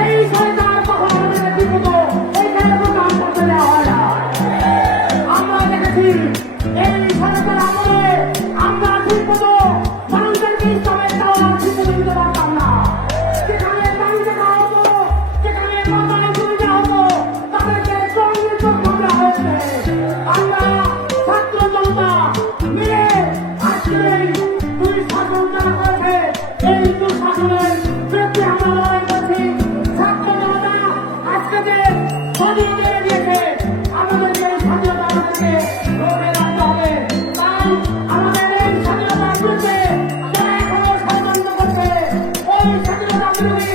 এই সরকার কখনো আমাদের বিপদ এইখানে প্রদান করতে দেওয়া হয় না। আমরা দেখেছি এই সরকার আমলে আমরা ঠিক মতো মানুষদেরকে ইসলামের দাওয়াত শিক্ষা দিতে পারতাম না। যেখানে বাড়িতে দেওয়া হতো, যেখানে বাজারে চলে যাওয়া হতো, তাদেরকে সংযুক্ত করা হয়েছে। আমরা ছাত্র জনতা মিলে আজকে দুই শাসন যারা করেছে এই দুঃশাসনের বিরুদ্ধে আমরা লড়াই করছি। ছাত্র জনতা আজকে যে স্বাধীনতা দিয়েছে, আমাদেরকে এই স্বাধীনতা আমাদেরকে ধরে রাখতে হবে। তাই আমাদের এই স্বাধীনতার বিরুদ্ধে যারা এখনো ষড়যন্ত্র করছে, ওই স্বাধীনতা বিরোধী